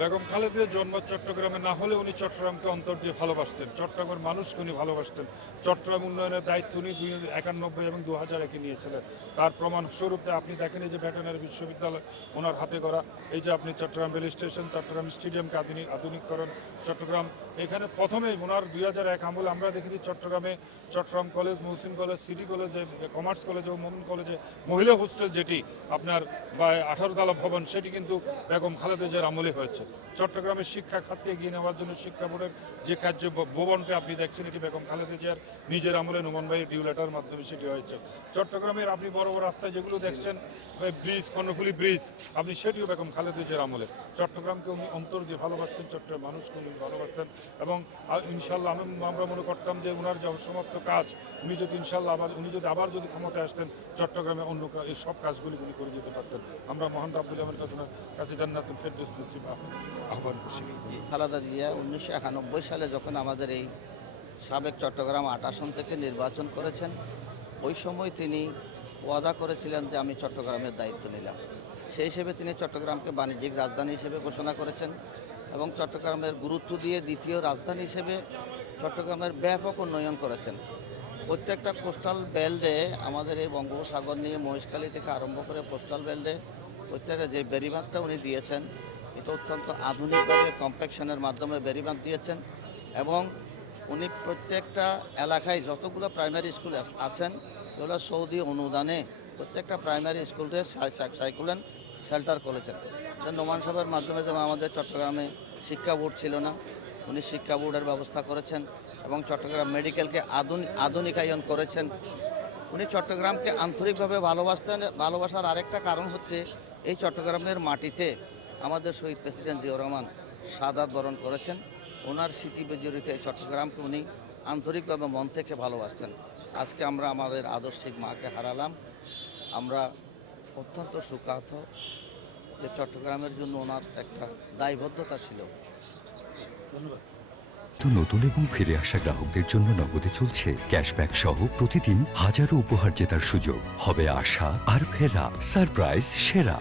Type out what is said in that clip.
বেগম খালেদার জন্ম চট্টগ্রামে না হলে উনি চট্টগ্রামকে অন্তর দিয়ে ভালোবাসতেন, চট্টগ্রামের মানুষকে উনি ভালোবাসতেন। চট্টগ্রাম উন্নয়নের দায়িত্ব উনি 1991 এবং 2001-এ নিয়েছিলেন। তার প্রমাণ স্বরূপ আপনি দেখেন এই যে ভেটেরিনারি বিশ্ববিদ্যালয় ওনার হাতে করা, এই যে আপনি চট্টগ্রাম রেল স্টেশন, চট্টগ্রাম স্টেডিয়ামকে আধুনিকরণ, চট্টগ্রাম এখানে প্রথমেই ওনার 2001 আমলে আমরা দেখেছি Chittagong college, Mohsin college, city কলেজে, কমার্স কলেজে ও মোমিন কলেজে মহিলা হোস্টেল যেটি আপনার 18 তলা ভবন, সেটি কিন্তু বেগম খালেদা জিয়ার আমলে হয়েছে। চট্টগ্রামের শিক্ষা খাতকে এগিয়ে নেওয়ার জন্য শিক্ষা বোর্ডের যে কার্য ভবনটা আপনি দেখছেন, এটি বেগম খালেদা জিয়ার নিজের আমলে নোমান ভাইয়ের ডিউ লেটার মাধ্যমে সেটি হয়েছে। চট্টগ্রামের আপনি বড় বড় রাস্তায় যেগুলো দেখছেন, ব্রিজ, কর্ণফুলী ব্রিজ, আপনি সেটিও বেগম খালেদা জিয়ার আমলে। চট্টগ্রামকে উনি অন্তর দিয়ে ভালোবাসতেন, চট্টগ্রামের মানুষকে উনি ভালোবাসতেন এবং ইনশাল্লাহ আমরা মনে করতাম যে ওনার যে অসমাপ্ত কাজ উনি যদি ইনশাল্লাহ উনি যদি আবার ক্ষমতায় আসতেন, চট্টগ্রামে অন্য এই সব কাজগুলি উনি করে যেতে পারতেন। আমরা মহান রাব্বুল আলামিনের কাছে জান্নাতুল ফেরদৌস নসিব আহ্বান করছি। খালেদা জিয়া 1991 সালে যখন আমাদের এই সাবেক চট্টগ্রাম 8 আসন থেকে নির্বাচন করেছেন, ওই সময় তিনি ওয়াদা করেছিলেন যে আমি চট্টগ্রামের দায়িত্ব নিলাম। সেই হিসেবে তিনি চট্টগ্রামকে বাণিজ্যিক রাজধানী হিসেবে ঘোষণা করেছেন এবং চট্টগ্রামের গুরুত্ব দিয়ে দ্বিতীয় রাজধানী হিসেবে চট্টগ্রামের ব্যাপক উন্নয়ন করেছেন। প্রত্যেকটা কোস্টাল বেল্টে আমাদের এই বঙ্গোপসাগর নিয়ে মহেশখালী থেকে আরম্ভ করে কোস্টাল বেল্টে প্রত্যেকটা যে বেড়িবাঁধটা উনি দিয়েছেন, এটা অত্যন্ত আধুনিকভাবে কম্প্যাকশনের মাধ্যমে বেড়িবাঁধ দিয়েছেন এবং উনি প্রত্যেকটা এলাকায় যতগুলো প্রাইমারি স্কুল আছেন সেগুলো সৌদি অনুদানে প্রত্যেকটা প্রাইমারি স্কুলে সাইকুলেন শেল্টার করেছেন। নোমান সাহেবের মাধ্যমে যেমন আমাদের চট্টগ্রামে শিক্ষা বোর্ড ছিল না, উনি শিক্ষা বোর্ডের ব্যবস্থা করেছেন এবং চট্টগ্রাম মেডিকেলকে আধুনিকায়ন করেছেন। উনি চট্টগ্রামকে আন্তরিকভাবে ভালোবাসার আরেকটা কারণ হচ্ছে এই চট্টগ্রামের মাটিতে আমাদের শহীদ প্রেসিডেন্ট জিয়াউর রহমান শাহাদাত বরণ করেছেন। ওনার স্মৃতি বিজড়িত এই চট্টগ্রামকে উনি আন্তরিকভাবে মন থেকে ভালোবাসতেন। আজকে আমরা আমাদের আদর্শিক মাকে হারালাম। আমরা অত্যন্ত শোকাহত যে চট্টগ্রামের জন্য ওনার একটা দায়বদ্ধতা ছিল। ধন্যবাদ। নতুন এবং ফিরে আসা গ্রাহকদের জন্য নগদে চলছে ক্যাশব্যাক সহ প্রতিদিন হাজারো উপহার জেতার সুযোগ। হবে আশা আর ফেরা, সারপ্রাইজ সেরা।